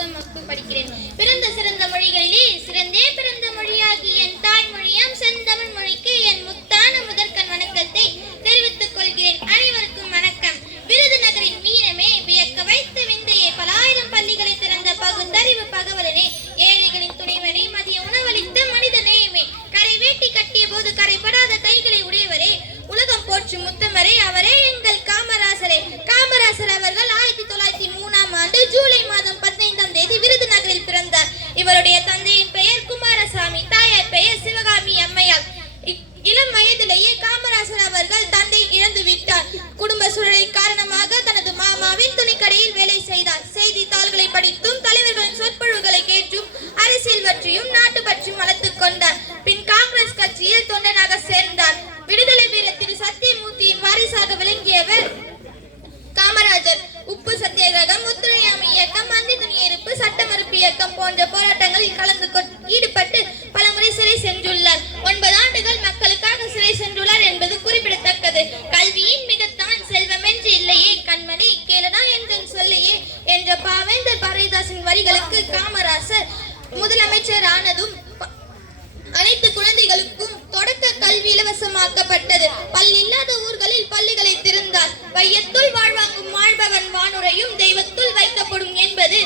முதல் வகுப்பு படிக்கிறேன். பிறந்த சிறந்த மொழிகளிலே சிறந்தே பிறந்த மொழியாகி என் தாய்மொழியாம் செந்தமிழ் மொழிக்கு என் முத்தான முதற்கண் வணக்கத்தை தெரிவித்துக் கொள்கிறேன். அனைவருக்கும் வணக்கம். விருதுநகரின் மீனமே, வியக்க வைத்த விந்தையே, பலாயிரம் பள்ளிகளை திறந்த பகுத்தறிவு பகவலனே, ஏழைகளின் துணைவனே, மதிய உணவளித்த மனித நேயமே, கரை வேட்டி கட்டிய போது கரைப்படாத கைகளை உடையவரே, உலகம் போற்றும் முத்தமரே, அவரே எங்கள் காமராசரே. காமராசர் அவர்கள் 1903ஆம் ஆண்டு ஜூலை மாதம் 15ஆம் தேதி விருதுநகரில் பிறந்தார். இவருடைய தந்தையின் பெயர் குமாரசாமி, தாயார் பெயர் சிவகாமி அம்மையார். இளம் வயதிலேயே காமராசர் அவர்கள் தந்தை இழந்து விட்டார். குடும்ப சூழலை காரணமாக தனது மாமாவின் துணிக்கடையில் வேலை செய்தார். செய்தித்தாள்களை படித்தும் தலைவர்களின் சொற்பொழிவுகளை கேட்டும் அரசியல் பற்றியும் நாட்டு பற்றியும் வளர்த்துக் கொண்டார். பின் காங்கிரஸ் கட்சியில் தொண்டனாக சேர்ந்தார். விடுதலை வீரர் திரு சத்தியமூர்த்தியின் வாரிசாக விளங்கியவர் காமராஜர். உப்பு சத்தியாகிரகம், ஒத்துழையாமை இயக்கம், அந்தி துணியெடுப்பு, சட்ட மறுப்பு இயக்கம் போன்ற போராட்டங்களில் ஈடுபட்டு பலமுறை சிறை சென்றுள்ளார். 9 ஆண்டுகள் மக்களுக்காக சிறை சென்றுள்ளார் என்பது குறிப்பிடத்தக்கது. கல்வியின் மிகத்தான் செல்வமென்று இல்லையே, கண்மணி கேளடா என்றன் சொல்லையே என்ற பாவேந்தர் பாரதிதாசன் வரிகளுக்கு காமராசர் முதலமைச்சர் ஆனதும் அனைத்து குழந்தைகளுக்கும் தொடக்க கல்வி இலவசமாக்கப்பட்டது. பல்லில்லாத ஊர்களில் பள்ளிகளை திறந்தார். வையத்துள் வாழ்வாங்கும் வாழ்பவன் வானுரையும் தெய்வத்துள் வைக்கப்படும் என்பது